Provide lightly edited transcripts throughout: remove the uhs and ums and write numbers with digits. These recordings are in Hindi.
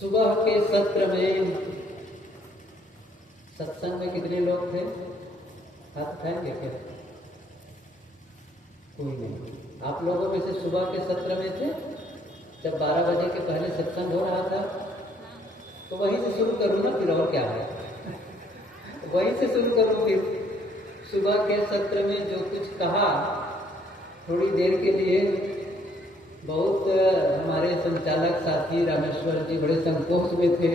सुबह के सत्र में सत्संग में कितने लोग थे? हाथ उठाएंगे क्या? कोई नहीं। आप लोगों में से सुबह के सत्र में थे? जब 12 बजे के पहले सत्संग हो रहा था, तो वहीं से शुरू करूँ ना, फिर और क्या है? वहीं से शुरू करूँ फिर। सुबह के सत्र में जो कुछ कहा, थोड़ी देर के लिए बहुत हमारे संचालक साथी रामेश्वर जी बड़े संकोच में थे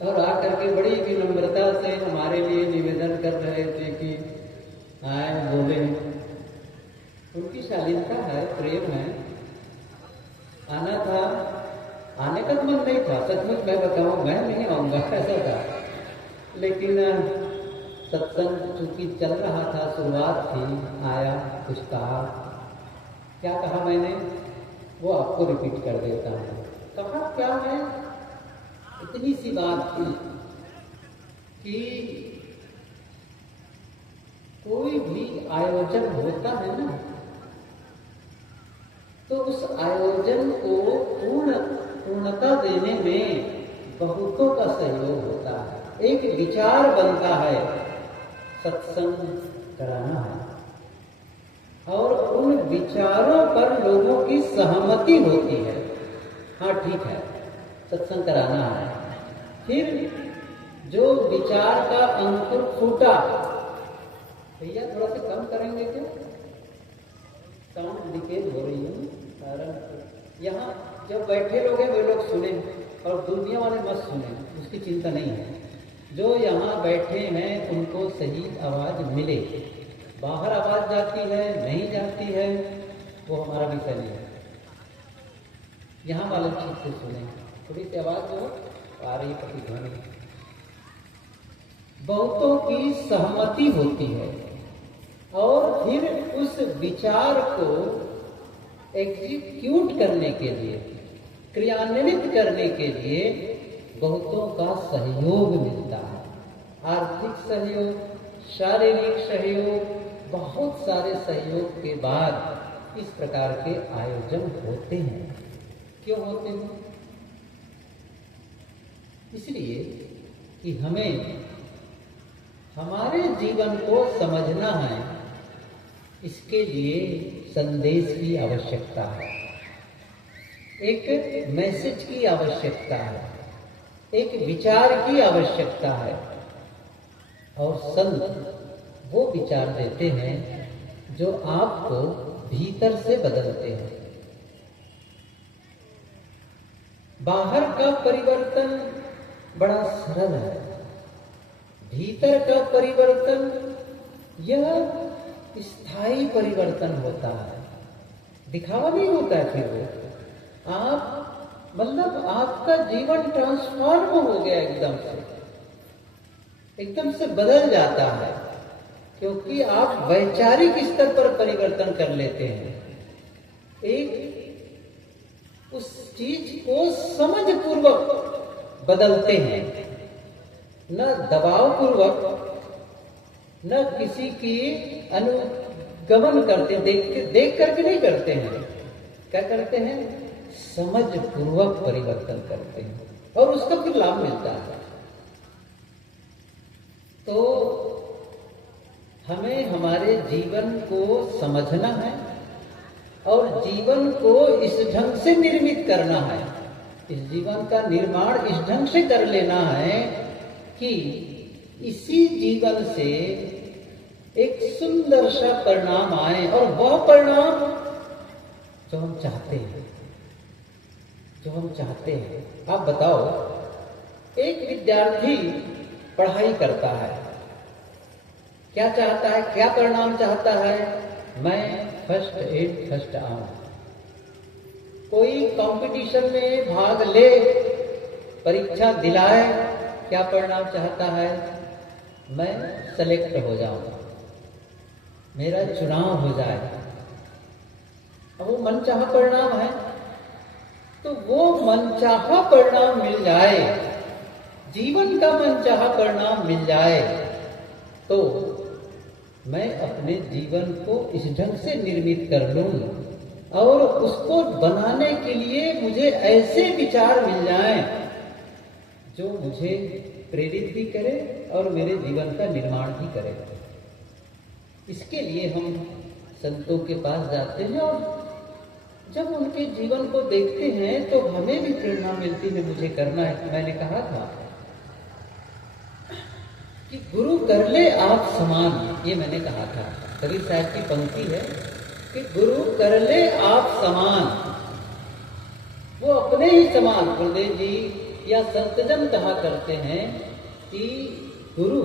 और आकर के बड़ी विनम्रता से हमारे लिए निवेदन कर रहे थे कि आए बोले। उनकी शालीनता है, प्रेम है। आना था, आने का तो मन नहीं था, सचमुच मैं बताऊं, मैं नहीं आऊंगा ऐसा था। लेकिन सत्संग चूंकि चल रहा था, शुरुआत थी, आया, कुछ कहा। क्या कहा मैंने, वो आपको रिपीट कर देता हूं। कहा क्या है, इतनी सी बात थी कि कोई भी आयोजन होता है ना, तो उस आयोजन को पूर्णता देने में बहुतों का सहयोग होता है। एक विचार बनता है, सत्संग कराना है, और उन विचारों पर लोगों की सहमति होती है। हाँ ठीक है, सत्संग कराना है। फिर जो विचार का अंकुर फूटा, भैया थोड़ा सा कम करेंगे क्या? साउंड लीकेज हो रही है कारण। यहाँ जब बैठे लोग हैं वे लोग सुने, और दुनिया वाले मत सुने, उसकी चिंता नहीं है। जो यहाँ बैठे हैं उनको सही आवाज मिले। बाहर आवाज जाती है नहीं जाती है, वो हमारा विषय नहीं है। यहाँ वाले ठीक से सुने, थोड़ी सी आवाज जो आ रही प्रतिध्वनि, बहुतों की सहमति होती है। और फिर उस विचार को एग्जीक्यूट करने के लिए, क्रियान्वित करने के लिए बहुतों का सहयोग मिलता है। आर्थिक सहयोग, शारीरिक सहयोग, बहुत सारे सहयोग के बाद इस प्रकार के आयोजन होते हैं। क्यों होते हैं? इसलिए कि हमें हमारे जीवन को समझना है, इसके लिए संदेश की आवश्यकता है, एक मैसेज की आवश्यकता है, एक विचार की आवश्यकता है। और संत वो विचार देते हैं जो आपको भीतर से बदलते हैं। बाहर का परिवर्तन बड़ा सरल है, भीतर का परिवर्तन यह स्थायी परिवर्तन होता है, दिखावा नहीं होता है। फिर वो आप मतलब आपका जीवन ट्रांसफॉर्म हो गया, एकदम से बदल जाता है, क्योंकि आप वैचारिक स्तर पर परिवर्तन कर लेते हैं। एक उस चीज को समझ पूर्वक बदलते हैं, न दबाव पूर्वक, न किसी की अनुगमन करते, देख करके नहीं करते हैं। क्या करते हैं? समझ पूर्वक परिवर्तन करते हैं, और उसका फिर लाभ मिलता है। तो हमें हमारे जीवन को समझना है और जीवन को इस ढंग से निर्मित करना है, इस जीवन का निर्माण इस ढंग से कर लेना है कि इसी जीवन से एक सुंदर सा परिणाम आए, और वह परिणाम जो हम चाहते हैं, जो हम चाहते हैं। आप बताओ, एक विद्यार्थी पढ़ाई करता है, क्या चाहता है, क्या परिणाम चाहता है? मैं फर्स्ट आऊं। कोई कंपटीशन में भाग ले, परीक्षा दिलाए, क्या परिणाम चाहता है? मैं सेलेक्ट हो जाऊं, मेरा चुनाव हो जाए। अब वो मनचाहा परिणाम है, तो वो मनचाहा परिणाम मिल जाए, जीवन का मनचाहा परिणाम मिल जाए, तो मैं अपने जीवन को इस ढंग से निर्मित कर लूं और उसको बनाने के लिए मुझे ऐसे विचार मिल जाएं जो मुझे प्रेरित भी करे और मेरे जीवन का निर्माण भी करे। इसके लिए हम संतों के पास जाते हैं और जब उनके जीवन को देखते हैं तो हमें भी प्रेरणा मिलती है, मुझे करना है। मैंने कहा था कि गुरु कर ले आप समान, ये मैंने कहा था। कबीर साहब की पंक्ति है कि गुरु कर ले आप समान, वो अपने ही समान। गुरुदेव जी या संतजन कहा करते हैं कि गुरु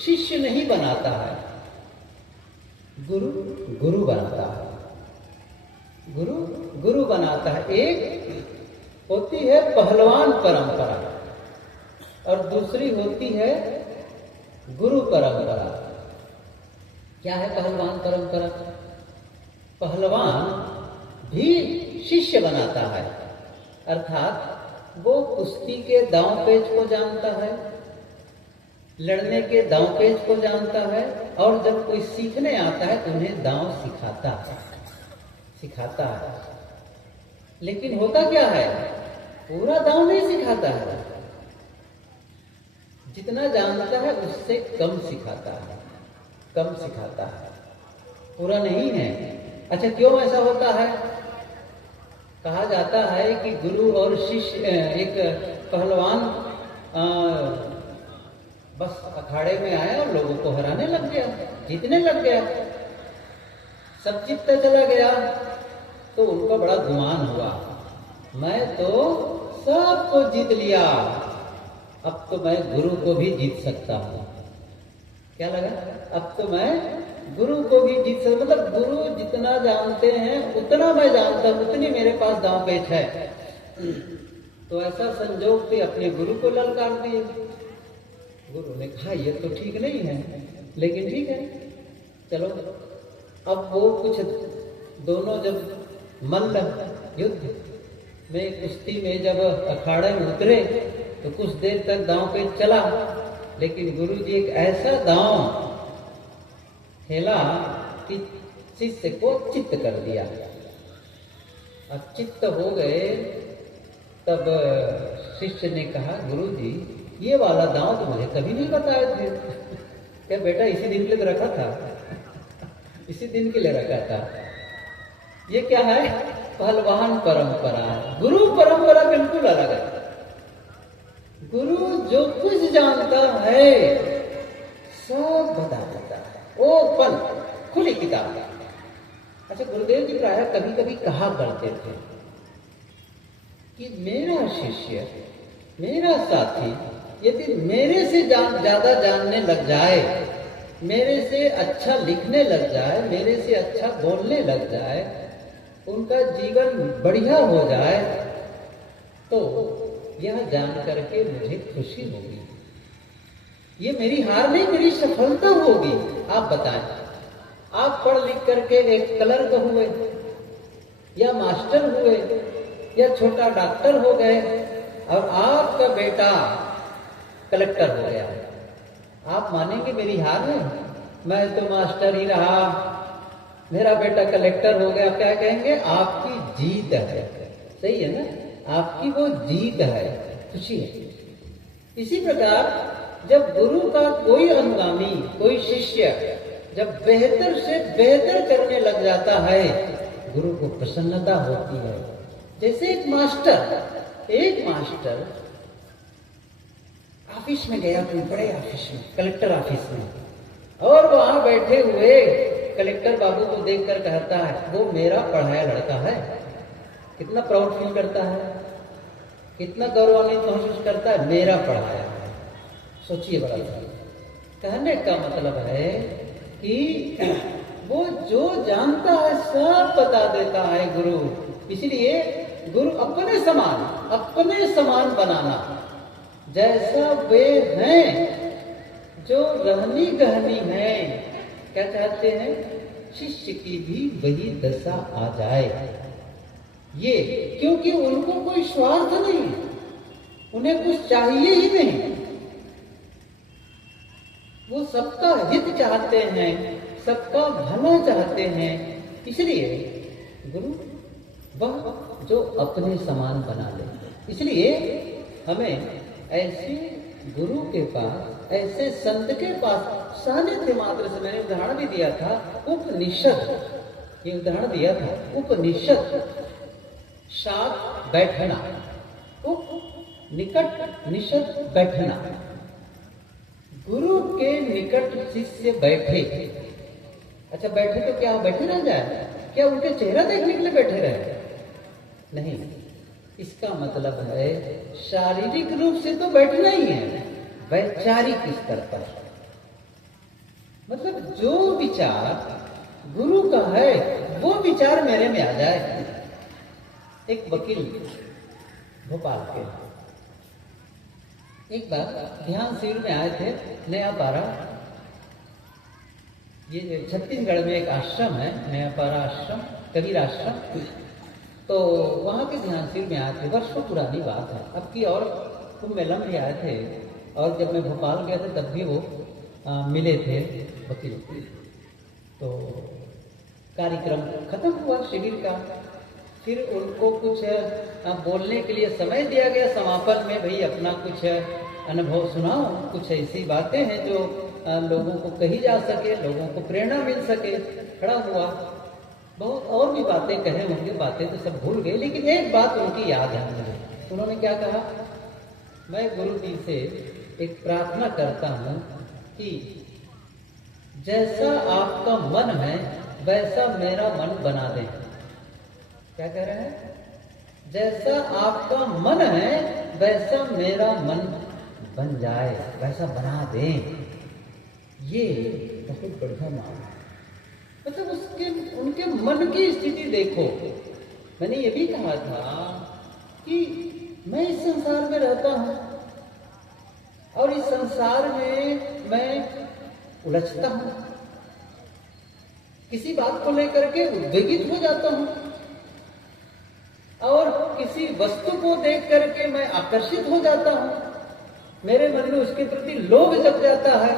शिष्य नहीं बनाता है, गुरु गुरु बनाता है। गुरु गुरु बनाता है। एक होती है पहलवान परंपरा और दूसरी होती है गुरु परंपरा। क्या है पहलवान परंपरा? पहलवान भी शिष्य बनाता है, अर्थात वो कुश्ती के दांव पेच को जानता है, लड़ने के दांव पेच को जानता है, और जब कोई सीखने आता है तो उन्हें दांव सिखाता है। लेकिन होता क्या है, पूरा दांव नहीं सिखाता है, जितना जानता है उससे कम सिखाता है, पूरा नहीं है। अच्छा, क्यों ऐसा होता है? कहा जाता है कि गुरु और शिष्य, एक पहलवान बस अखाड़े में आया और लोगों को हराने लग गया, जीतने लग गया, सब जीतता चला गया, तो उनको बड़ा गुमान हुआ, मैं तो सबको जीत लिया, अब तो मैं गुरु को भी जीत सकता हूं। क्या लगा? अब तो मैं गुरु को भी जीत सकता, मतलब गुरु जितना जानते हैं उतना मैं जानता हूं, उतनी मेरे पास दांव पेच है। तो ऐसा संजोग से अपने गुरु को ललकार दिए। गुरु ने कहा ये तो ठीक नहीं है, लेकिन ठीक है चलो। अब वो कुछ दोनों जब मल्ल युद्ध में, कुश्ती में जब अखाड़े में उतरे तो कुछ देर तक दांव पे चला, लेकिन गुरु जी एक ऐसा दांव खेला कि शिष्य को चित्त कर दिया। अब चित्त हो गए, तब शिष्य ने कहा गुरु जी ये वाला दांव तो मुझे कभी नहीं बताए थे। क्या बेटा इसी दिन के लिए रखा था, इसी दिन के लिए रखा था। ये क्या है? पहलवान परंपरा। गुरु परंपरा बिल्कुल अलग है। गुरु जो कुछ जानता है सब बता देता है, ओपन, खुली किताब। अच्छा, गुरुदेव जी प्राय कभी कभी कहा करते थे कि मेरा शिष्य, मेरा साथी यदि मेरे से ज्यादा जानने लग जाए, मेरे से अच्छा लिखने लग जाए, मेरे से अच्छा बोलने लग जाए, उनका जीवन बढ़िया हो जाए, तो यह जान करके मुझे खुशी होगी। ये मेरी हार नहीं, मेरी सफलता होगी। आप बताएं, आप पढ़ लिख करके एक क्लर्क हुए या मास्टर हुए या छोटा डॉक्टर हो गए और आपका बेटा कलेक्टर हो गया, आप मानेंगे मेरी हार है? मैं तो मास्टर ही रहा, मेरा बेटा कलेक्टर हो गया, क्या कहेंगे? आपकी जीत है। सही है ना? आपकी वो जीत है, खुशी है। इसी प्रकार जब गुरु का कोई अनुगामी, कोई शिष्य जब बेहतर से बेहतर करने लग जाता है, गुरु को प्रसन्नता होती है। जैसे एक मास्टर ऑफिस में गया, कोई बड़े ऑफिस में, कलेक्टर ऑफिस में, और वहां बैठे हुए कलेक्टर बाबू को देखकर कहता है वो मेरा पढ़ाया लड़का है। कितना प्राउड फील करता है, कितना गौरवान्वित महसूस करता है, मेरा पढ़ाया है। सोचिए बड़ा सा। कहने का मतलब है कि वो जो जानता है सब बता देता है गुरु। इसलिए गुरु अपने समान बनाना, जैसा वे हैं, जो रहनी गहनी है, क्या चाहते हैं? शिष्य की भी वही दशा आ जाए। ये क्योंकि उनको कोई स्वार्थ नहीं, उन्हें कुछ चाहिए ही नहीं, वो सबका हित चाहते हैं, सबका भला चाहते हैं। इसलिए गुरु वह जो अपने समान बना ले। इसलिए हमें ऐसे गुरु के पास, ऐसे संत के पास सानिध्य मात्र से, मैंने उदाहरण भी दिया था उपनिषद, ये उदाहरण दिया था उपनिषद, साथ बैठना, उप निकट निषद बैठना। गुरु के निकट शिष्य बैठे। अच्छा बैठे तो क्या बैठे रह जाए? क्या उनके चेहरा देखने के लिए बैठे रहे? नहीं, इसका मतलब है शारीरिक रूप से तो बैठना ही है, वैचारिक स्तर पर। मतलब जो विचार गुरु का है वो विचार मेरे में आ जाए। एक वकील भोपाल के एक बार ध्यान शिविर में आए थे, नया पारा, ये छत्तीसगढ़ में एक आश्रम है, नया पारा आश्रम, कबीर आश्रम। तो वहां के ध्यान शिविर में आए थे, वर्षों पुरानी बात है। अब की और कुंभ भी आए थे, और जब मैं भोपाल गया था तब भी वो मिले थे वकील। तो कार्यक्रम खत्म हुआ शिविर का, फिर उनको कुछ बोलने के लिए समय दिया गया समापन में, भाई अपना कुछ अनुभव सुनाओ, कुछ ऐसी बातें हैं जो लोगों को कही जा सके, लोगों को प्रेरणा मिल सके। खड़ा हुआ, बहुत और भी बातें कहे होंगे, बातें तो सब भूल गए, लेकिन एक बात उनकी याद है मुझे। उन्होंने क्या कहा? मैं गुरु जी से एक प्रार्थना करता हूं कि जैसा आपका मन है वैसा मेरा मन बना दें। क्या कह रहे हैं? जैसा आपका मन है वैसा मेरा मन बन जाए, वैसा बना दें। ये बहुत बढ़िया मान है। मतलब उसके उनके मन की स्थिति देखो। मैंने ये भी कहा था कि मैं इस संसार में रहता हूं और इस संसार में मैं उलझता हूं, किसी बात को लेकर के उद्वेगित हो जाता हूं, और किसी वस्तु को देख करके मैं आकर्षित हो जाता हूं, मेरे मन में उसके प्रति लोभ जग जाता है।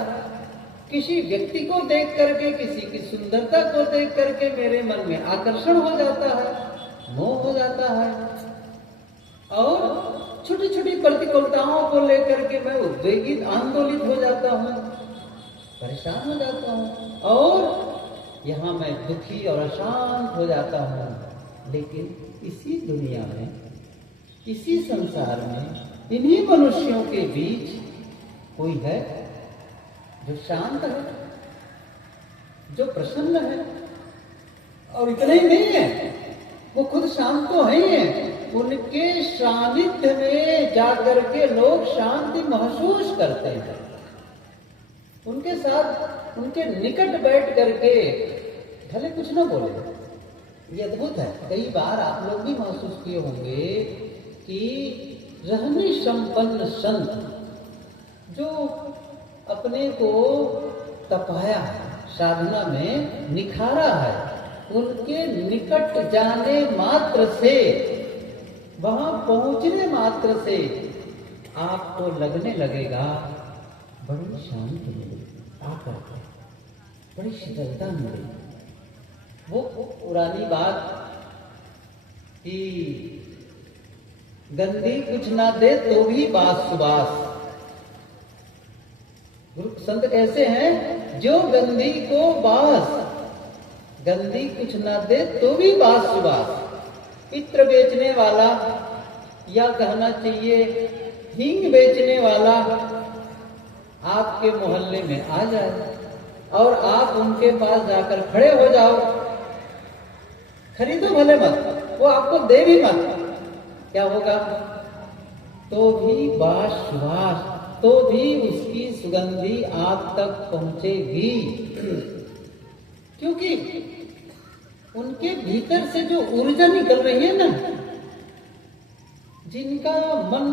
किसी व्यक्ति को देख करके, किसी की सुंदरता को देख करके मेरे मन में आकर्षण हो जाता है, मोह हो जाता है, और छोटी छोटी प्रतिकूलताओं को लेकर के मैं उद्वेगित, आंदोलित हो जाता हूं, परेशान हो जाता हूं, और यहां मैं दुखी और अशांत हो जाता हूं। लेकिन इसी दुनिया में, इसी संसार में, इन्हीं मनुष्यों के बीच कोई है जो शांत है, जो प्रसन्न है। और इतना ही नहीं है, वो खुद शांत तो है ही है, उनके सानिध्य में जाकर के लोग शांति महसूस करते हैं। उनके साथ, उनके निकट बैठ करके भले कुछ ना बोले, ये अद्भुत है। कई बार आप लोग भी महसूस किए होंगे कि रहनी संपन्न संत जो अपने को तपाया है, साधना में निखारा है, उनके निकट जाने मात्र से, वहां पहुंचने मात्र से आपको लगने लगेगा बड़ी शांति मिलेगी, आकर बड़ी शीतलता मिलेगी। वो पुरानी बात कि गंदी कुछ ना दे तो भी बास सुबास। गुरु संत कैसे हैं? जो गंदी को बास, गंदी कुछ ना दे तो भी बास सुबास। इत्र बेचने वाला, या कहना चाहिए हींग बेचने वाला आपके मोहल्ले में आ जाए और आप उनके पास जाकर खड़े हो जाओ, खरीदो भले मत, वो आपको दे भी मत, क्या होगा? तो भी बास सुभाष, तो भी उसकी सुगंधी आप तक पहुंचेगी, क्योंकि उनके भीतर से जो ऊर्जा निकल रही है ना, जिनका मन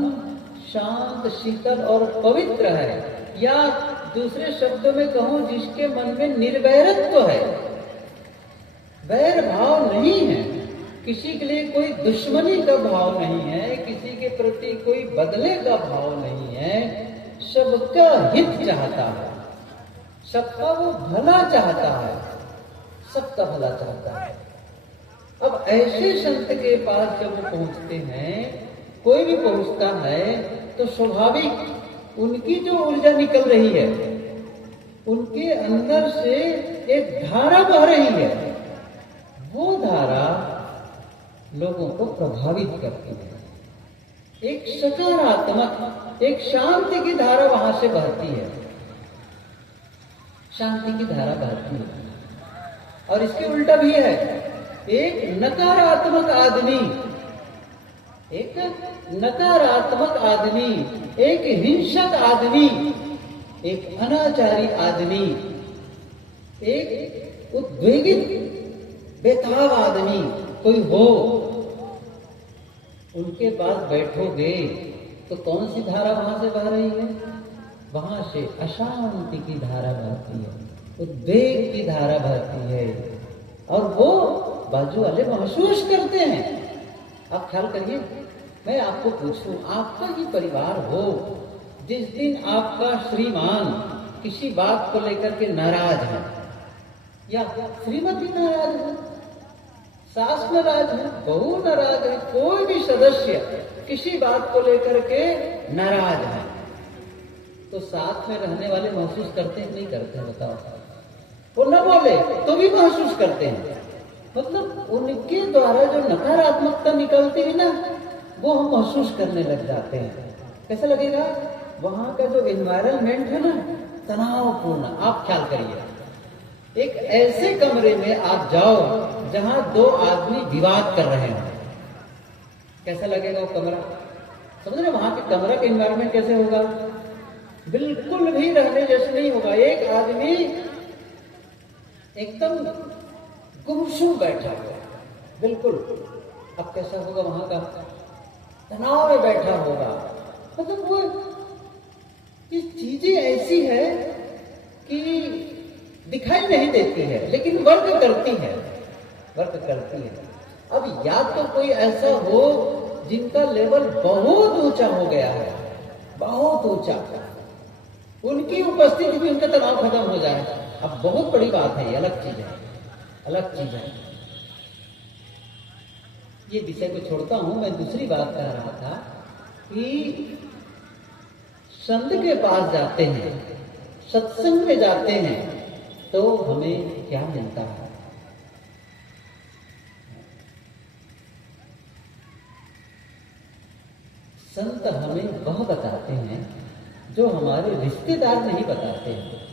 शांत, शीतल और पवित्र है, या दूसरे शब्दों में कहूं जिसके मन में निर्वैरत्व है, वैर भाव नहीं है, किसी के लिए कोई दुश्मनी का भाव नहीं है, किसी के प्रति कोई बदले का भाव नहीं है, सबका हित चाहता है, सबका वो भला चाहता है, सबका भला चाहता है। अब ऐसे संत के पास जब वो पहुंचते हैं, कोई भी पहुंचता है तो स्वाभाविक उनकी जो ऊर्जा निकल रही है, उनके अंदर से एक धारा बह रही है, वो धारा लोगों को प्रभावित करती है। एक सकारात्मक, एक शांति की धारा वहां से बहती है, शांति की धारा बहती है। और इसके उल्टा भी है, एक नकारात्मक आदमी, एक नकारात्मक आदमी, एक हिंसक आदमी, एक अनाचारी आदमी, एक उद्वेगित बेताब आदमी कोई हो, उनके पास बैठोगे तो कौन सी धारा वहां से बह रही है? वहां से अशांति की धारा बहती है, उद्वेग की धारा बहती है, और वो बाजू वाले महसूस करते हैं। आप ख्याल करिए, मैं आपको पूछूं, आपका ही परिवार हो, जिस दिन आपका श्रीमान किसी बात को लेकर के नाराज है, या श्रीमती नाराज है, सास नाराज है, बहू नाराज है, कोई भी सदस्य किसी बात को लेकर के नाराज है, तो साथ में रहने वाले महसूस करते हैं नहीं करते हैं? बताओ। वो न बोले तो भी महसूस करते हैं। मतलब उनके द्वारा जो नकारात्मकता निकलती है ना, वो हम महसूस करने लग जाते हैं। कैसा लगेगा? वहां का जो एनवायरनमेंट है ना, तनावपूर्ण। आप ख्याल करिए, एक ऐसे कमरे में आप जाओ जहां दो आदमी विवाद कर रहे हैं, कैसा लगेगा वो कमरा? समझ रहे? वहां के कमरा का एनवायरनमेंट कैसे होगा? बिल्कुल भी रहने जैसे नहीं होगा। एक आदमी एकदम गुमसुम बैठा हुआ, बिल्कुल। अब कैसा होगा? वहां का तनाव में बैठा होगा। मतलब वो ये चीजें ऐसी है कि दिखाई नहीं देती है, लेकिन वर्क करती है, वर्क करती है। अब या तो कोई ऐसा हो जिनका लेवल बहुत ऊंचा हो गया है, बहुत ऊंचा, उनकी उपस्थिति भी उनका तनाव खत्म हो जाए। अब बहुत बड़ी बात है, ये अलग चीज है, अलग चीज है। ये विषय को छोड़ता हूं। मैं दूसरी बात कह रहा था कि संत के पास जाते हैं, सत्संग में जाते हैं, तो हमें क्या मिलता है? संत हमें वह बताते हैं जो हमारे रिश्तेदार नहीं बताते हैं।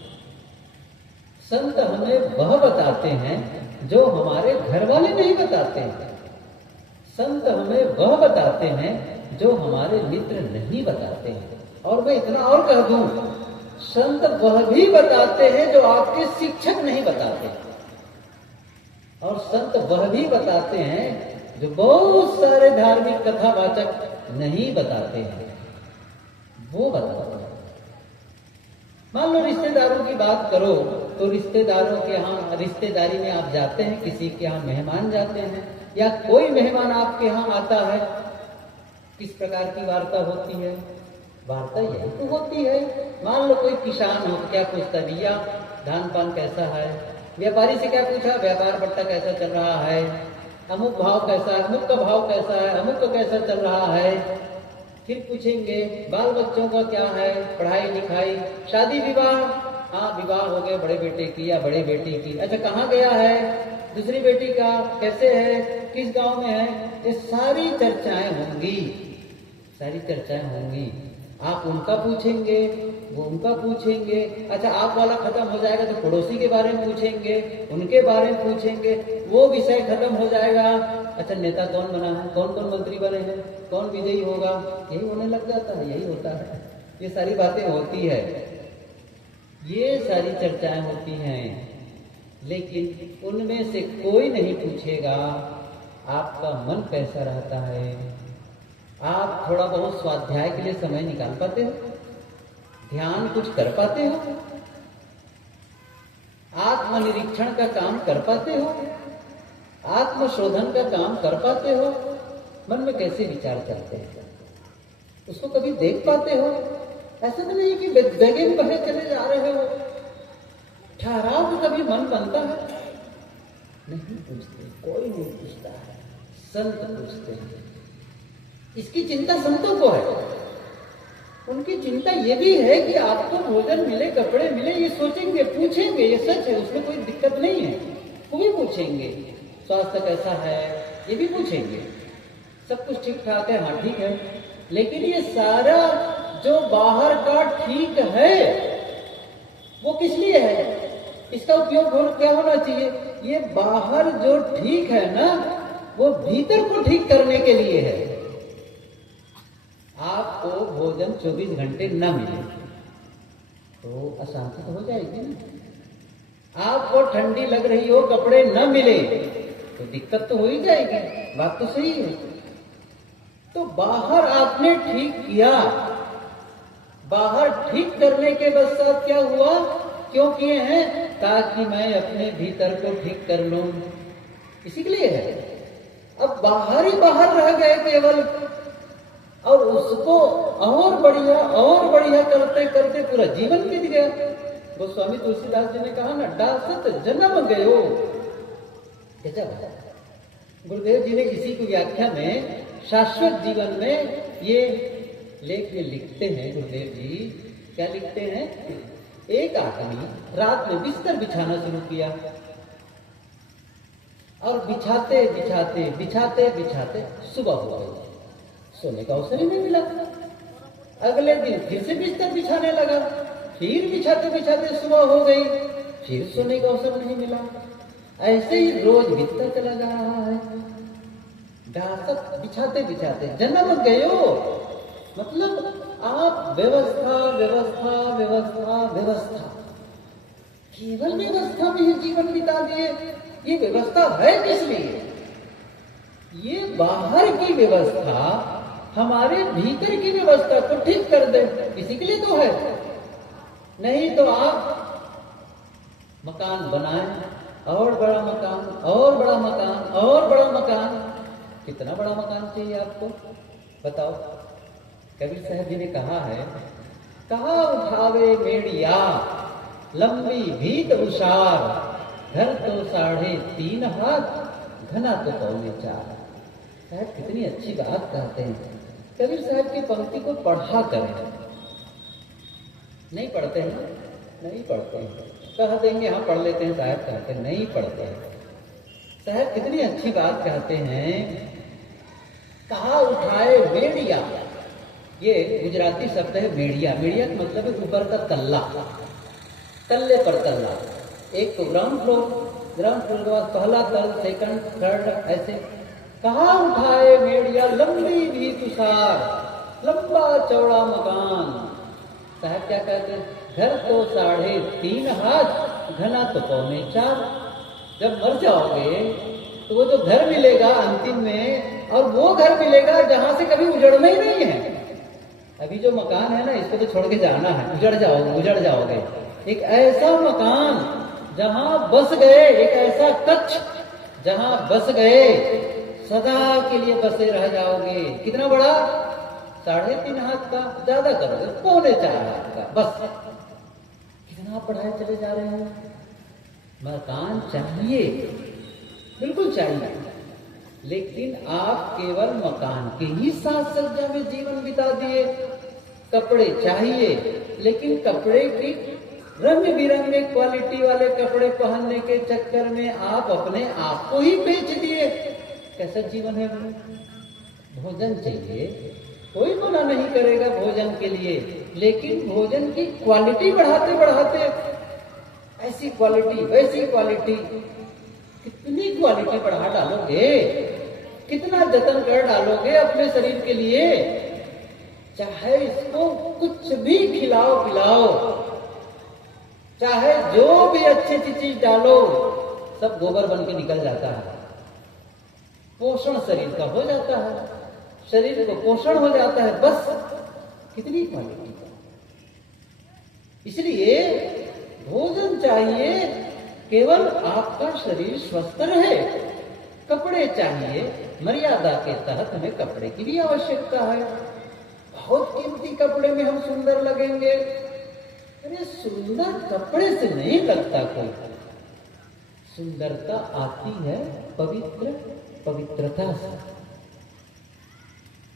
संत हमें वह बताते हैं जो हमारे घर वाले नहीं बताते हैं। संत हमें वह बताते हैं जो हमारे मित्र नहीं बताते हैं। और मैं इतना और कह दूं, संत वह भी बताते हैं जो आपके शिक्षक नहीं बताते, और संत वह भी बताते हैं जो बहुत सारे धार्मिक कथावाचक नहीं बताते हैं, वो बताते हैं। मान लो रिश्तेदारों की बात करो, तो रिश्तेदारों के यहाँ, रिश्तेदारी में आप जाते हैं, किसी के यहाँ मेहमान जाते हैं, या कोई मेहमान आपके यहाँ आता है, किस प्रकार की वार्ता होती है? वार्ता यही तो होती है। मान लो कोई किसान हो, क्या पूछता, भैया धान पान कैसा है? व्यापारी से क्या पूछा, व्यापार बट्टा कैसा चल रहा है? अमुक भाव कैसा है, अमुक का भाव कैसा है, अमुक का कैसा चल रहा है? फिर पूछेंगे बाल बच्चों का क्या है, पढ़ाई लिखाई, शादी विवाह। हाँ, विवाह हो गया बड़े बेटे की या बड़े बेटी की। अच्छा, कहाँ गया है दूसरी बेटी का, कैसे है, किस गांव में है? ये सारी चर्चाएं होंगी, सारी चर्चाएं होंगी। आप उनका पूछेंगे, वो उनका पूछेंगे। अच्छा, आप वाला खत्म हो जाएगा तो पड़ोसी के बारे में पूछेंगे, उनके बारे में पूछेंगे, वो विषय खत्म हो जाएगा। अच्छा, नेता कौन बना है, कौन कौन मंत्री बने हैं, कौन विजयी होगा, यही होने लग जाता है, यही होता है। ये सारी बातें होती है, ये सारी चर्चाएं होती हैं, लेकिन उनमें से कोई नहीं पूछेगा आपका मन कैसा रहता है, आप थोड़ा बहुत स्वाध्याय के लिए समय निकाल पाते हो, ध्यान कुछ कर पाते हो, आत्मनिरीक्षण का काम कर पाते हो, आत्मशोधन का काम कर पाते हो, मन में कैसे विचार चलते हैं, उसको कभी देख पाते हो? ऐसा तो नहीं कि जगह में बहे चले जा रहे हो, ठहराव तो कभी मन बनता है, नहीं पूछते, कोई नहीं पूछता है, संत पूछते हैं। इसकी चिंता संतों को है। उनकी चिंता ये भी है कि आपको भोजन मिले, कपड़े मिले, ये सोचेंगे, पूछेंगे, ये सच है, उसमें कोई दिक्कत नहीं है, वो भी पूछेंगे। स्वास्थ्य कैसा है ये भी पूछेंगे, सब कुछ ठीक ठाक है, हाँ ठीक है। लेकिन ये सारा जो बाहर का ठीक है वो किस लिए है, इसका उपयोग क्या होना चाहिए? ये बाहर जो ठीक है ना, वो भीतर को ठीक करने के लिए है। आपको भोजन 24 घंटे न मिले तो अशांति तो हो जाएगी ना। आपको ठंडी लग रही हो, कपड़े न मिले तो दिक्कत तो हो ही जाएगी, बात तो सही है। तो बाहर आपने ठीक किया, बाहर ठीक करने के पश्चात क्या हुआ? क्यों किए हैं? ताकि मैं अपने भीतर को ठीक कर लूं, इसी के लिए है। अब बाहर ही बाहर रह गए केवल, और उसको और बढ़िया करते करते पूरा जीवन बीत गया। गोस्वामी तुलसीदास जी ने कहा ना, डासत जन्म गयो। गुरुदेव जी ने इसी की व्याख्या में शाश्वत जीवन में ये लेख में लिखते हैं। गुरुदेव जी क्या लिखते हैं? एक आदमी रात में बिस्तर बिछाना शुरू किया और बिछाते बिछाते सुबह हो गई, सोने का अवसर ही नहीं मिला। अगले दिन फिर से बिस्तर बिछाने लगा, फिर बिछाते बिछाते सुबह हो गई, फिर सोने का अवसर नहीं मिला। ऐसे ही रोज बीतता चला जा रहा है। डासत बिछाते बिछाते जन्म गयो, मतलब आप व्यवस्था व्यवस्था व्यवस्था व्यवस्था, केवल व्यवस्था में ही जीवन बिता दिए। ये व्यवस्था है किस लिए? ये बाहर की व्यवस्था हमारे भीतर की व्यवस्था को ठीक कर दे, इसी के लिए तो है। नहीं तो आप मकान बनाएं, और बड़ा मकान, और बड़ा मकान, और बड़ा मकान। कितना बड़ा मकान चाहिए आपको बताओ? कबीर साहब जी ने कहा है, कहा उठावे मेड़िया लंबी भीत उषार, घर तो 3.5 हाथ, घना तो 4.25। साहब कितनी अच्छी बात कहते हैं। कबीर साहब की पंक्ति को पढ़ा करें। नहीं पढ़ते हैं, नहीं पढ़ते हैं, कह देंगे हाँ पढ़ लेते हैं साहब, कहते हैं नहीं पढ़ते हैं। साहब कितनी अच्छी बात कहते हैं, कहा उठाए मेड़िया। ये गुजराती शब्द है मेड़िया। मेड़िया का मतलब है ऊपर का तल्ला, तल्ले पर तल्ला। एक तो ग्राउंड फ्लोर के बाद पहला तल, सेकंड, थर्ड, ऐसे। कहा उठाए मेड़िया लंबी भी तुषार, लंबा चौड़ा मकान। साहब क्या कहते हैं? घर तो 3.5 हाथ, घना तो 4.25। जब मर जाओगे तो वो जो घर मिलेगा अंतिम में, और वो घर मिलेगा जहां से कभी उजड़ना ही नहीं है। अभी जो मकान है ना, इसको तो छोड़ के जाना है, उजड़ जाओगे। एक ऐसा मकान जहां बस गए, एक ऐसा कच्छ जहां बस गए, सदा के लिए बसे रह जाओगे। कितना बड़ा? 3.5 हाथ का, ज्यादा करोगे 4.25 हाथ का, बस। कितना आप बढ़ाए चले जा रहे हैं। मकान चाहिए, बिल्कुल चाहिए, लेकिन आप केवल मकान के ही साथ सज्जा में जीवन बिता दिए। कपड़े चाहिए, लेकिन कपड़े की रंग बिरंगे क्वालिटी वाले कपड़े पहनने के चक्कर में आप अपने आप को ही बेच दिए। कैसा जीवन है वो? भोजन चाहिए, कोई मना नहीं करेगा भोजन के लिए, लेकिन भोजन की क्वालिटी बढ़ाते बढ़ाते ऐसी क्वालिटी वैसी क्वालिटी, कितनी क्वालिटी बढ़ा डालोगे, कितना जतन कर डालोगे अपने शरीर के लिए। चाहे इसको कुछ भी खिलाओ पिलाओ, चाहे जो भी अच्छी चीज डालो, सब गोबर बन के निकल जाता है। पोषण शरीर का हो जाता है, शरीर को पोषण हो जाता है, बस। कितनी क्वालिटी का। इसलिए भोजन चाहिए, केवल आपका शरीर स्वस्थ रहे। कपड़े चाहिए, मर्यादा के तहत हमें कपड़े की भी आवश्यकता है। बहुत कीमती कपड़े में हम सुंदर लगेंगे, अरे सुंदर कपड़े से नहीं लगता कोई। सुंदरता आती है पवित्रता से,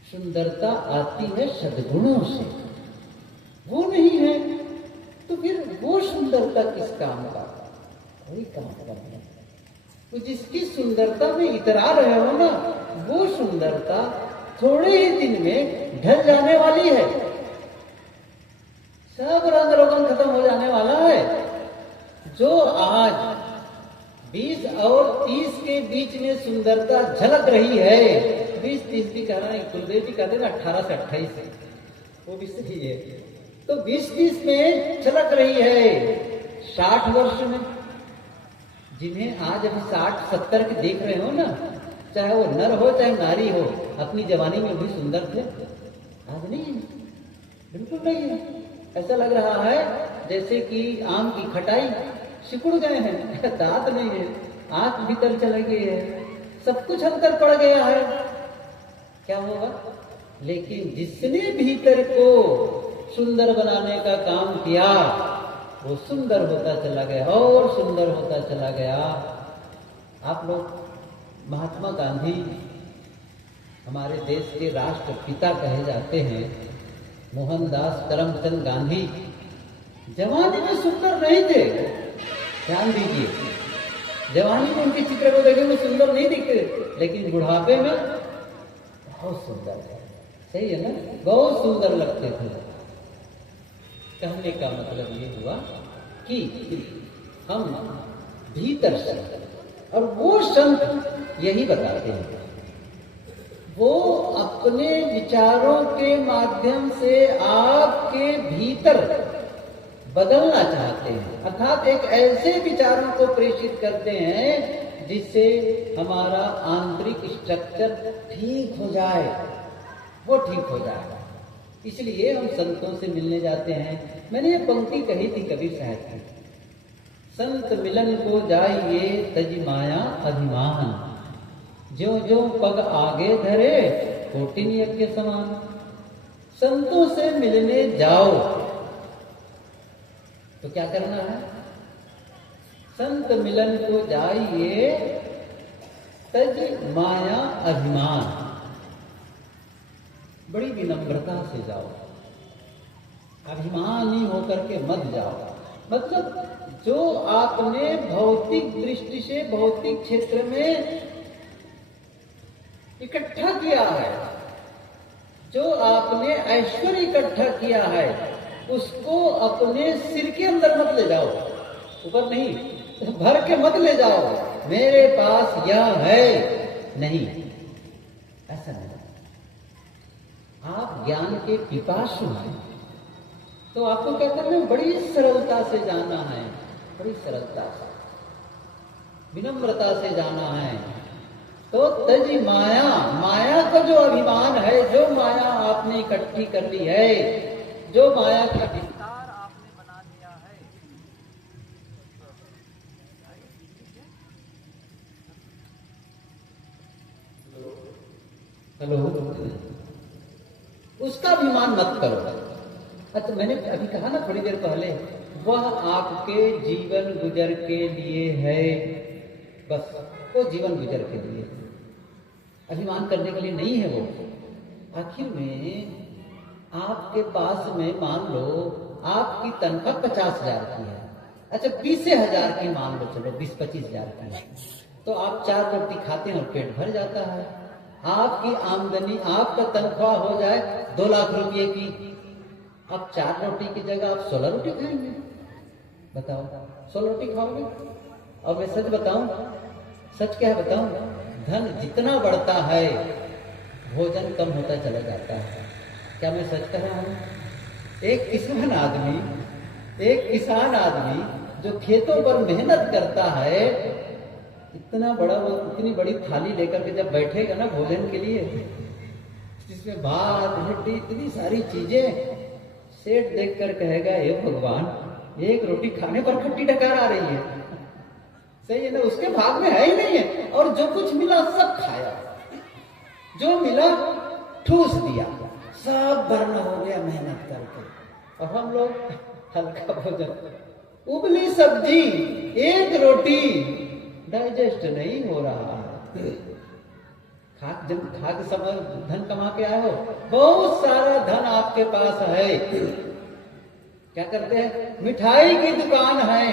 सुंदरता आती है सद्गुणों से। वो नहीं है तो फिर वो सुंदरता किस काम का? कोई काम का नहीं। तो जिसकी सुंदरता में इतरा रहे हो ना, वो सुंदरता थोड़े ही दिन में ढल जाने वाली है। सब रंग रोगन खत्म हो जाने वाला है। जो आज 20 और 30 के बीच में सुंदरता झलक रही है, 20-30 भी कहना नहीं, कुलदेव जी कहते ना 18 से 28 है, वो भी सही है। तो 20-30 में झलक रही है, 60 वर्ष में जिन्हें आज अभी 60-70 के देख रहे हो ना, चाहे वो नर हो चाहे नारी हो, अपनी जवानी में भी सुंदर थे। आज नहीं है, बिल्कुल नहीं है। ऐसा लग रहा है जैसे कि आम की खटाई सिकुड़ गए हैं, दांत नहीं है, आंख भीतर चले गई है, सब कुछ अंतर पड़ गया है। क्या होगा? लेकिन जिसने भीतर को सुंदर बनाने का काम किया, वो सुंदर होता चला गया और सुंदर होता चला गया। आप लोग महात्मा गांधी हमारे देश के राष्ट्रपिता कहे जाते हैं, मोहनदास करमचंद गांधी जवानी में सुंदर नहीं थे। ध्यान दीजिए, जवानी में उनके चित्र को देखे वो सुंदर नहीं दिखते, लेकिन बुढ़ापे में बहुत सुंदर है। सही है ना? बहुत सुंदर लगते थे। कहने का मतलब ये हुआ कि हम भीतर से, और वो संत यही बताते हैं, वो अपने विचारों के माध्यम से आपके भीतर बदलना चाहते हैं। अर्थात एक ऐसे विचारों को प्रेषित करते हैं जिससे हमारा आंतरिक स्ट्रक्चर ठीक हो जाए, वो ठीक हो जाए। इसलिए हम संतों से मिलने जाते हैं। मैंने ये पंक्ति कही थी कबीर साहब की, संत मिलन को जाइए तज माया अभिमान, ज्यों ज्यों पग आगे धरे कोटिन यज्ञ के समान। संतों से मिलने जाओ तो क्या करना है? संत मिलन को जाइए तज माया अभिमान, बड़ी विनम्रता से जाओ, अभिमानी होकर के मत जाओ। मतलब जो आपने भौतिक दृष्टि से भौतिक क्षेत्र में इकट्ठा किया है, जो आपने ऐश्वर्य इकट्ठा किया है, उसको अपने सिर के अंदर मत ले जाओ, ऊपर नहीं, भर के मत ले जाओ, मेरे पास यह है, नहीं, ऐसा नहीं। आप ज्ञान के पिपासु हैं, तो आपको क्या करना है? बड़ी सरलता से जाना है, बड़ी सरलता से, विनम्रता से जाना है। तो तज माया, माया का जो अभिमान है, जो माया आपने इकट्ठी कर ली है, जो माया का विस्तार आपने बना दिया है, हेलो, उसका अभिमान मत करो। अच्छा, मैंने अभी कहा ना थोड़ी देर पहले, वह आपके जीवन गुजर के लिए है, बस वो जीवन गुजर के लिए, अभिमान करने के लिए नहीं है वो। आखिर में आपके पास में मान लो आपकी तनख्वाह 50,000 की है, अच्छा 20,000 की मान लो, चलो 20-25,000 की है, तो आप 4 रोटी खाते हैं और पेट भर जाता है। आपकी आमदनी, आपका तनख्वाह हो जाए 2 लाख रुपए की, आप 4 रोटी की जगह आप 16 रोटी खाएंगे, बताओ 16 रोटी खाओगे? और मैं सच बताऊं, सच क्या बताऊं, धन जितना बढ़ता है भोजन कम होता चला जाता है। क्या मैं सच कह रहा हूं? एक किसान आदमी जो खेतों पर मेहनत करता है, इतना बड़ा, वो इतनी बड़ी थाली लेकर के जब बैठेगा ना भोजन के लिए, जिसमें भात रोटी इतनी सारी चीजें, सेठ देखकर कहेगा, हे भगवान, एक रोटी खाने पर खट्टी डकार आ रही है। सही है ना? उसके भाग में है ही नहीं है, और जो कुछ मिला सब खाया, जो मिला ठूस दिया, सब बर्न हो गया मेहनत करके। और हम लोग हल्का भोजन, उबली सब्जी, एक रोटी, डाइजेस्ट नहीं हो रहा है। खाक समय धन कमा के आए हो, बहुत सारा धन आपके पास है, क्या करते हैं? मिठाई की दुकान है,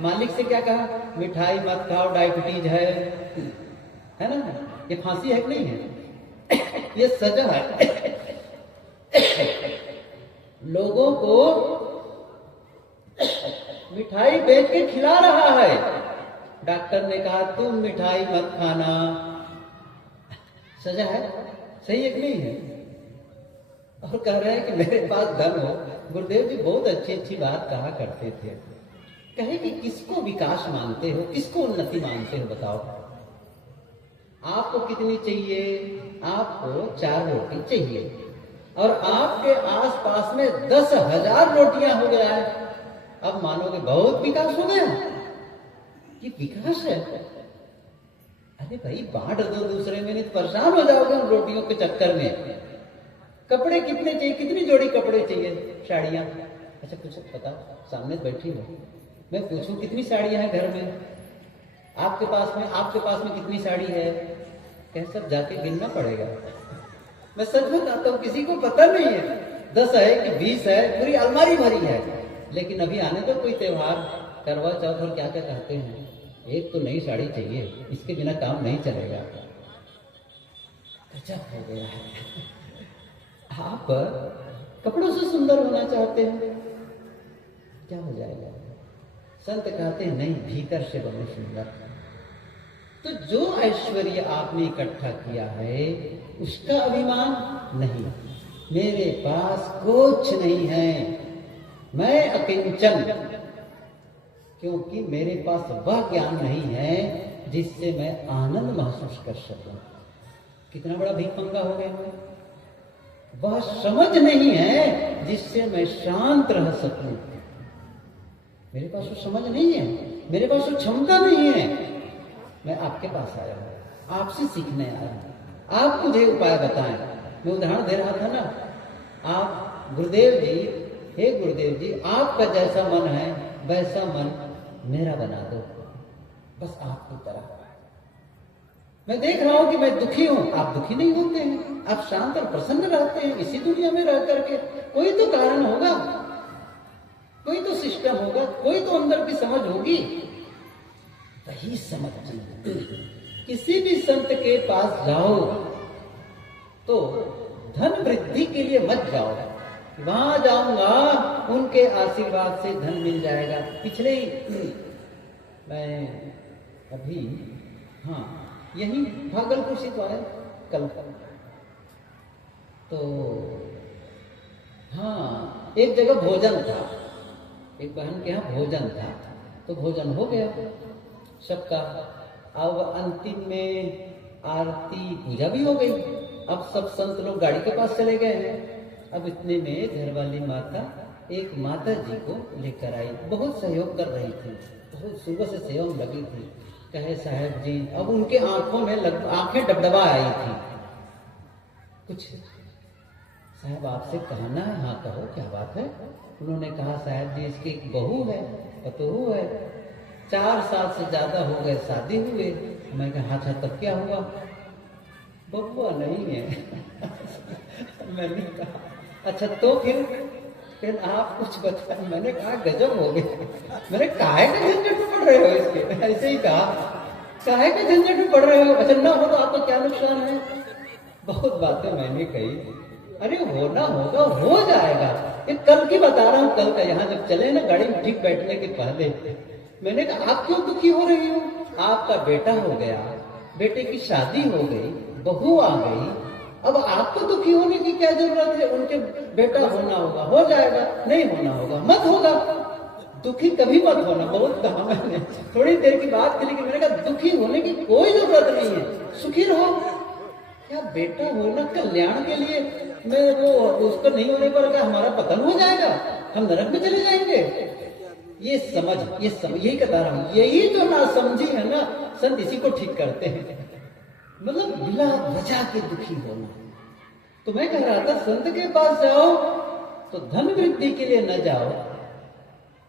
मालिक से क्या कहा? मिठाई मत खाओ, डायबिटीज है ना? ये फांसी है कि नहीं है? ये सजा है। लोगों को मिठाई बेच के खिला रहा है। डॉक्टर ने कहा तुम मिठाई मत खाना, सजा है, सही है कि नहीं है? और कह रहे हैं कि मेरे पास धन हो। गुरुदेव जी बहुत अच्छी अच्छी बात कहा करते थे, कहे कि किसको विकास मानते हो, किसको उन्नति मानते हो, बताओ। आपको कितनी चाहिए? आपको 4 रोटी चाहिए और आपके आसपास में 10,000 रोटियां हो गया है। अब मानोगे बहुत विकास हो गया, ये विकास है। अरे भाई बांट दो दूसरे में, नहीं तो परेशान हो जाओगे उन रोटियों के चक्कर में। कपड़े कितने चाहिए? कितनी जोड़ी कपड़े चाहिए? साड़ियां? अच्छा पूछो, पता सामने बैठी हो, मैं पूछूं कितनी साड़ियां हैं घर में? आपके पास में कितनी साड़ी है? कह सब जाके गिनना पड़ेगा। मैं सच बताता हूँ, किसी को पता नहीं है 10 है कि 20 है, पूरी अलमारी भरी है। लेकिन अभी आने दो कोई त्योहार, करवा चौथ और क्या क्या कहते हैं, एक तो नई साड़ी चाहिए, इसके बिना काम नहीं चलेगा। गजब हो गया है। आप कपड़ों से सुंदर होना चाहते हैं, क्या हो जाएगा? संत कहते हैं नहीं, भीतर से बने सुंदर। तो जो ऐश्वर्य आपने इकट्ठा किया है उसका अभिमान नहीं। मेरे पास कुछ नहीं है, मैं अकिंचन, क्योंकि मेरे पास वह ज्ञान नहीं है जिससे मैं आनंद महसूस कर सकूं। कितना बड़ा भीखमंगा हो गया। वह समझ नहीं है जिससे मैं शांत रह सकूं। मेरे पास वो समझ नहीं है, मेरे पास वो क्षमता नहीं है। मैं आपके पास आया हूं, आपसे सीखने आया हूं, आप मुझे उपाय बताएं। मैं उदाहरण दे रहा था ना, आप गुरुदेव जी, हे गुरुदेव जी, आपका जैसा मन है वैसा मन मेरा बना दो, बस आपकी तरह। मैं देख रहा हूं कि मैं दुखी हूं, आप दुखी नहीं होते हैं, आप शांत और प्रसन्न रहते हैं इसी दुनिया में रह करके। कोई तो कारण होगा, कोई तो सिस्टम होगा, कोई तो अंदर की समझ होगी, वही समझ चाहिए। किसी भी संत के पास जाओ तो धन वृद्धि के लिए मत जाओ, वहां जाऊंगा उनके आशीर्वाद से धन मिल जाएगा। पिछले ही मैं अभी यही भागलपुर से तो आए कल, तो एक जगह भोजन था, एक बहन के यहाँ भोजन था, तो भोजन हो गया सबका। अब अंतिम में आरती पूजा भी हो गई। अब सब संत लोग गाड़ी के पास चले गए हैं। अब इतने में घरवाली माता एक माता जी को लेकर आई, बहुत सहयोग कर रही थी, बहुत सुबह से सेवा में लगी थी। कहे साहब जी, अब उनके आंखों में आंखें डबडबा आई थी। कुछ साहब आपसे कहना है? हाँ कहो, क्या बात है? उन्होंने कहा साहब जी, इसकी एक बहू है, पतोहू है, 4 साल से ज्यादा हो गए शादी हुए। मैं कहा अच्छा तब क्या हुआ? बबुआ नहीं है। मैंने कहा अच्छा तो फिर आप कुछ बताएं। मैंने कहा गजब हो गया। मैंने काहे के झंझट में पड़ रहे हो इसके? ऐसे ही कहा, काहे के झंझट में पड़ रहे हो? अच्छा ना हो तो आपको क्या नुकसान है? बहुत बातें मैंने कही। अरे होना होगा, हो जाएगा। ये कल की बता रहा हूँ, कल का, यहाँ जब चले ना गाड़ी में ठीक बैठने के पहले, मैंने कहा आप क्यों दुखी हो रही हो? आपका बेटा हो गया, बेटे की शादी हो गई, बहू आ गई, अब आपको दुखी होने की क्या जरूरत है? उनके बेटा होना होगा, हो जाएगा, नहीं होना होगा, मत होगा। दुखी कभी मत होना, बहुत कहा मैंने। थोड़ी देर की बात के लिए मैंने कहा दुखी होने की कोई जरूरत नहीं है, सुखी रहो। क्या बेटा होना कल्याण के लिए, मैं वो उसको नहीं होने पर क्या हमारा पतन हो जाएगा, हम नरक में चले जाएंगे? ये समझ यही बता रहा हूं। यही जो ना समझी है ना, संत इसी को ठीक करते हैं। मतलब बिना वजह के दुखी होना। तो मैं कह रहा था संत के पास जाओ तो धन वृद्धि के लिए न जाओ,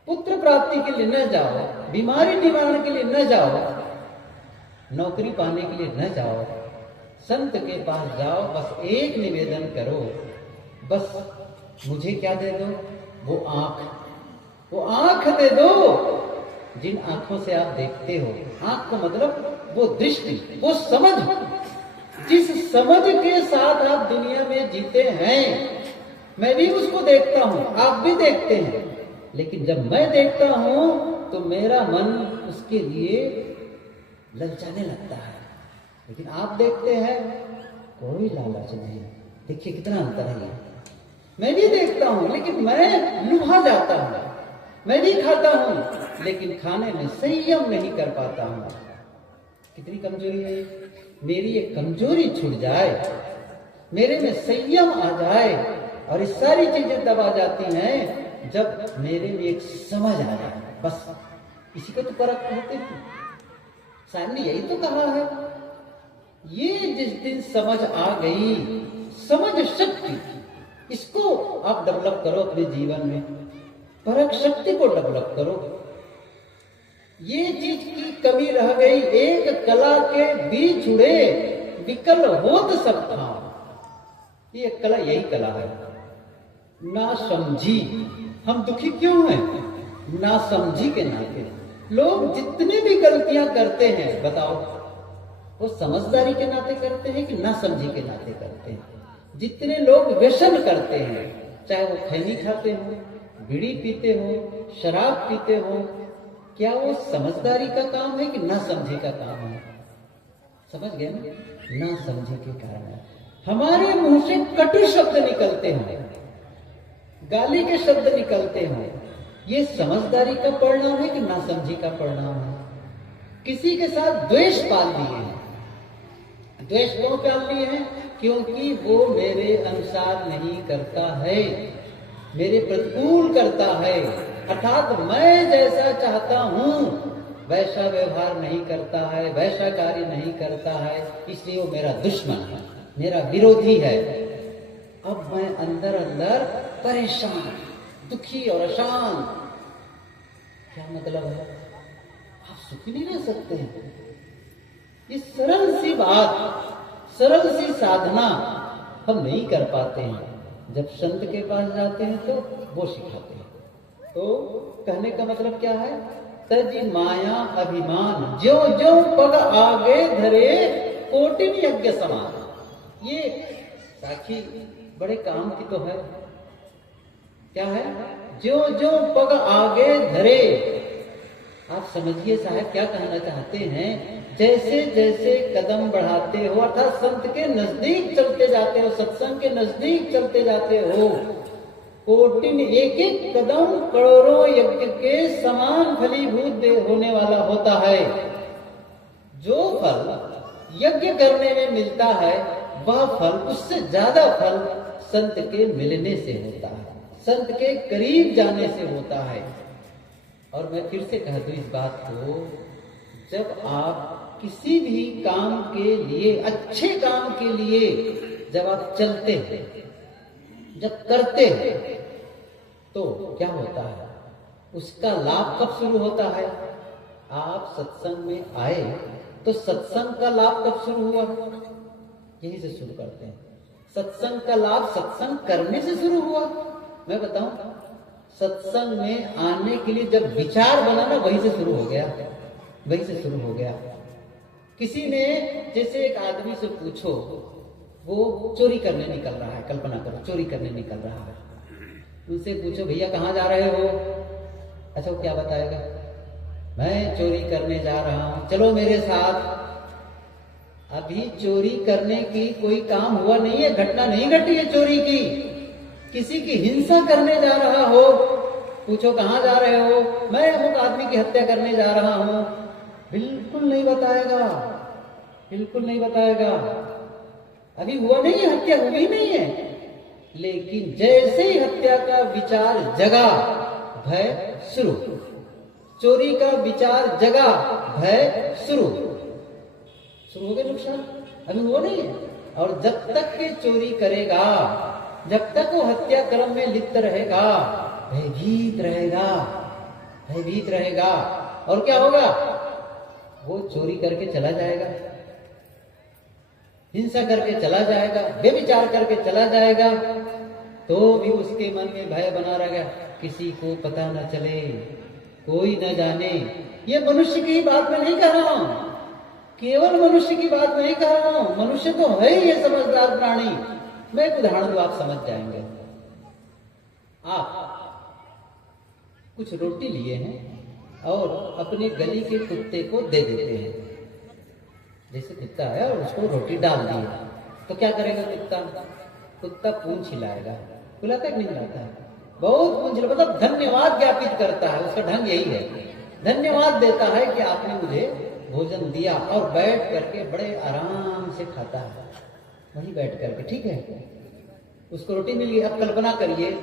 पुत्र प्राप्ति के लिए न जाओ, बीमारी निवारण के लिए न जाओ, नौकरी पाने के लिए न जाओ, संत के पास जाओ, बस एक निवेदन करो, बस मुझे क्या दे दो, वो आंख दे दो जिन आंखों से आप देखते हो। आंख को मतलब वो दृष्टि, वो समझ, जिस समझ के साथ आप दुनिया में जीते हैं। मैं भी उसको देखता हूं, आप भी देखते हैं, लेकिन जब मैं देखता हूं तो मेरा मन उसके लिए ललचाने लगता है, लेकिन आप देखते हैं कोई लालच नहीं। देखिए कितना अंतर है। मैं भी देखता हूं लेकिन मैं लुभा जाता हूं, मैं भी खाता हूं लेकिन खाने में संयम नहीं कर पाता हूं। कितनी कमजोरी है। मेरी ये कमजोरी छूट जाए, मेरे में संयम आ जाए, और ये सारी चीजें तब आ जाती हैं जब मेरे में एक समझ आ जाए। बस इसी को तो परख कहते हैं। सामने यही तो कहा है। ये जिस दिन समझ आ गई, समझ शक्ति, इसको आप डेवलप करो अपने जीवन में, परख शक्ति को डेवलप करो। ये चीज की कमी रह गई, एक कला के बीच जुड़े, विकल होत सब था। ये कला, यही कला है। ना समझी, हम दुखी क्यों हैं? ना समझी के नाते। लोग जितने भी गलतियां करते हैं, बताओ वो समझदारी के नाते करते हैं कि ना समझी के नाते करते हैं? जितने लोग व्यसन करते हैं, चाहे वो खैनी खाते हो, बीड़ी पीते हो, शराब पीते हो, क्या वो समझदारी का काम है कि ना समझी का काम है? समझ गए ना? ना समझी के कारण है। हमारे मुंह से कटु शब्द निकलते हैं, गाली के शब्द निकलते हैं, ये समझदारी का परिणाम है कि ना समझी का परिणाम है? किसी के साथ द्वेष पाल लिए हैं। द्वेष क्यों पाल लिए हैं? क्योंकि वो मेरे अनुसार नहीं करता है, मेरे प्रतिकूल करता है, अर्थात मैं जैसा चाहता हूं वैसा व्यवहार नहीं करता है, वैसा कार्य नहीं करता है, इसलिए वो मेरा दुश्मन है, मेरा विरोधी है। अब मैं अंदर अंदर परेशान, दुखी और अशांत। क्या मतलब है? आप सुखी नहीं रह सकते हैं। ये सरल सी बात, सरल सी साधना हम नहीं कर पाते हैं। जब संत के पास जाते हैं तो वो सिखाते हैं। तो कहने का मतलब क्या है? तज माया अभिमान, ज्यो ज्यो पग आगे धरे, कोटिन यज्ञ समान। ये साखी बड़े काम की तो है। क्या है? ज्यो ज्यो पग आगे धरे। आप समझिए साहब क्या कहना चाहते हैं। जैसे जैसे कदम बढ़ाते हो, अर्थात संत के नजदीक चलते जाते हो, सत्संग के नजदीक चलते जाते हो, कोटिन एक एक कदम करोड़ों यज्ञ के समान फलीभूत होने वाला होता है। जो फल यज्ञ करने में मिलता है वह फल, उससे ज्यादा फल संत के मिलने से होता है, संत के करीब जाने से होता है। और मैं फिर से कह दूं इस बात को, जब आप किसी भी काम के लिए, अच्छे काम के लिए जब आप चलते हैं, जब करते हैं, तो क्या होता है? उसका लाभ कब शुरू होता है? आप सत्संग में आए तो सत्संग का लाभ कब शुरू हुआ? यही से शुरू करते हैं। सत्संग का लाभ सत्संग करने से शुरू हुआ। मैं बताऊं, सत्संग में आने के लिए जब विचार बना ना, वहीं से शुरू हो गया, वहीं से शुरू हो गया। किसी ने, जैसे एक आदमी से पूछो, वो चोरी करने निकल रहा है, कल्पना करो चोरी करने निकल रहा है, उनसे पूछो भैया कहाँ जा रहे हो? अच्छा वो क्या बताएगा? मैं चोरी करने जा रहा हूं, चलो मेरे साथ। अभी चोरी करने की कोई काम हुआ नहीं है, घटना नहीं घटी है चोरी की। किसी की हिंसा करने जा रहा हो, पूछो कहाँ जा रहे हो? मैं अमुक आदमी की हत्या करने जा रहा हूं, बिल्कुल नहीं बताएगा, बिल्कुल नहीं बताएगा। अभी हुआ नहीं है, हत्या हुई नहीं है, लेकिन जैसे ही हत्या का विचार जगा, भय शुरू। चोरी का विचार जगा, भय शुरू। शुरू हो गया नुकसान, अभी हुआ नहीं है। और जब तक के चोरी करेगा, जब तक वो हत्या क्रम में लिप्त रहेगा, भयभीत रहेगा, भयभीत रहेगा। और क्या होगा? वो चोरी करके चला जाएगा, हिंसा करके चला जाएगा, व्यभिचार करके चला जाएगा, तो भी उसके मन में भय बना रहेगा, किसी को पता न चले, कोई न जाने। ये मनुष्य की बात मैं नहीं कह रहा हूं, केवल मनुष्य की बात नहीं कह रहा हूं, मनुष्य तो है ही ये समझदार प्राणी। मैं एक उदाहरण दूं, आप समझ जाएंगे। आप कुछ रोटी लिए हैं और अपने गली के कुत्ते को दे देते हैं। जैसे कुत्ता है और उसको रोटी डाल दी, तो क्या करेगा कुत्ता? कुत्ता पूंछ हिलाएगा, बुलाता है कि नहीं बुलाता है? बहुत पूंछ, मतलब धन्यवाद ज्ञापित करता है, उसका ढंग यही है, धन्यवाद देता है कि आपने मुझे भोजन दिया, और बैठ करके बड़े आराम से खाता है, वहीं बैठ करके। ठीक है, उसको रोटी मिल गई। अब कल्पना करिए,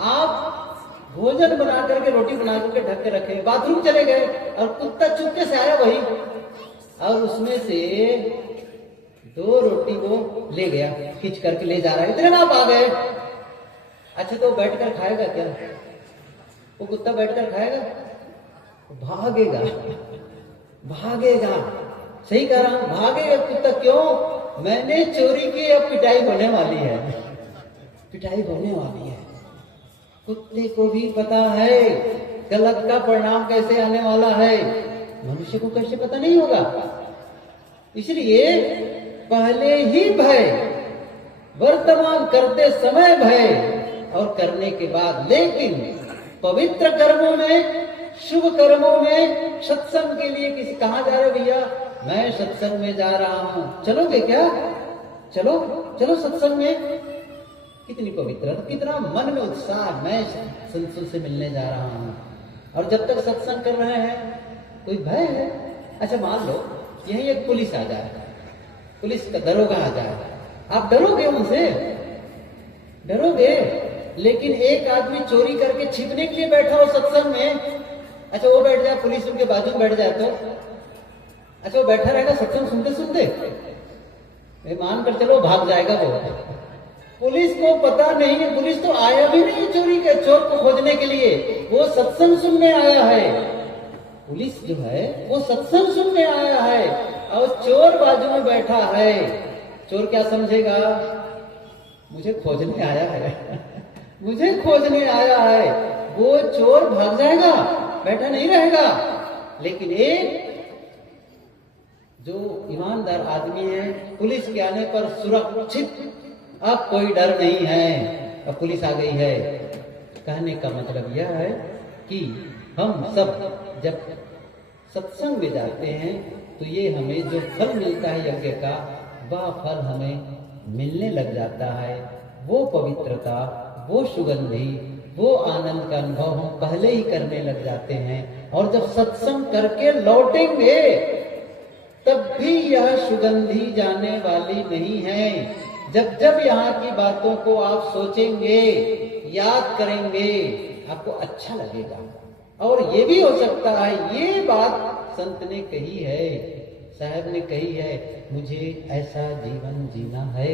आप भोजन बना करके, रोटी बना करके ढक के रखे, बाथरूम चले गए और कुत्ता चुपके से आया वही, और उसमें से 2 रोटी वो ले गया, खींच करके ले जा रहा है, इतने में आप आ गए। अच्छा, तो बैठकर खाएगा क्या? वो कुत्ता बैठकर खाएगा? भागेगा, भागेगा। सही कह रहा हूं, भागेगा कुत्ता। क्यों? मैंने चोरी की, अब पिटाई होने वाली है, पिटाई होने वाली है। कुत्ते को भी पता है गलत का परिणाम कैसे आने वाला है, मनुष्य को कैसे पता नहीं होगा। इसलिए पहले ही भय, वर्तमान करते समय भय, और करने के बाद। लेकिन पवित्र कर्मों में, शुभ कर्मों में, सत्संग के लिए किसी कहाँ जा रहे भैया? मैं सत्संग में जा रहा हूं, चलोगे क्या? चलो चलो सत्संग में। कितनी पवित्रता, कितना मन में उत्साह, मैं संतों से मिलने जा रहा हूं। और जब तक सत्संग कर रहे हैं कोई भय है? अच्छा, मान लो यही एक पुलिस आ जाए, पुलिस का दरोगा आ जाए, आप डरोगे उनसे? डरोगे। लेकिन एक आदमी चोरी करके छिपने के लिए बैठा हो सत्संग में, अच्छा वो बैठ जाए, पुलिस उनके बाजू में बैठ जाए तो अच्छा वो बैठा रहेगा सत्संग सुनते सुनते? मान कर चलो भाग जाएगा वो। पुलिस को पता नहीं है, पुलिस तो आया भी नहीं चोरी के चोर को खोजने के लिए, वो सत्संग सुनने आया है। पुलिस जो है वो सत्संग सुनने आया है, और चोर बाजू में बैठा है। चोर क्या समझेगा? मुझे खोजने आया है, मुझे खोजने आया है। वो चोर भाग जाएगा, बैठा नहीं रहेगा। लेकिन एक जो ईमानदार आदमी है, पुलिस के आने पर सुरक्षित, अब कोई डर नहीं है, अब पुलिस आ गई है। कहने का मतलब यह है कि हम सब जब सत्संग में जाते हैं तो ये हमें जो फल मिलता है यज्ञ का, वह फल हमें मिलने लग जाता है। वो पवित्रता, वो सुगंधी, वो आनंद का अनुभव हम पहले ही करने लग जाते हैं। और जब सत्संग करके लौटेंगे तब भी यह सुगंधी जाने वाली नहीं है। जब जब यहाँ की बातों को आप सोचेंगे, याद करेंगे, आपको अच्छा लगेगा। और ये भी हो सकता है, ये बात संत ने कही है, साहब ने कही है, मुझे ऐसा जीवन जीना है।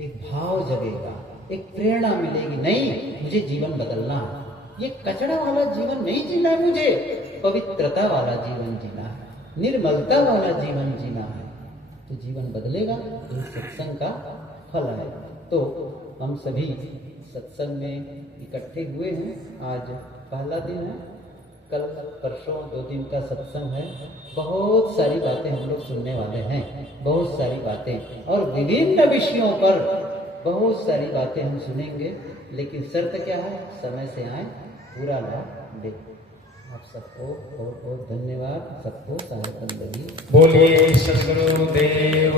एक भाव जगेगा, एक प्रेरणा मिलेगी, नहीं मुझे जीवन बदलना है, ये कचरा वाला जीवन नहीं जीना है, मुझे पवित्रता वाला जीवन जीना है, निर्मलता वाला जीवन जीना है। तो जीवन बदलेगा, ये सत्संग का फल है। तो हम सभी सत्संग में इकट्ठे हुए हैं। आज पहला दिन है, कल परसों 2 दिन का सत्संग है। बहुत सारी बातें हम लोग सुनने वाले हैं, बहुत सारी बातें, और विभिन्न विषयों पर बहुत सारी बातें हम सुनेंगे। लेकिन शर्त क्या है? समय से आए, पूरा लाभ दे। आप सबको बहुत बहुत धन्यवाद, सबको साहेब बंदगी। बोलिए सद्गुरुदेव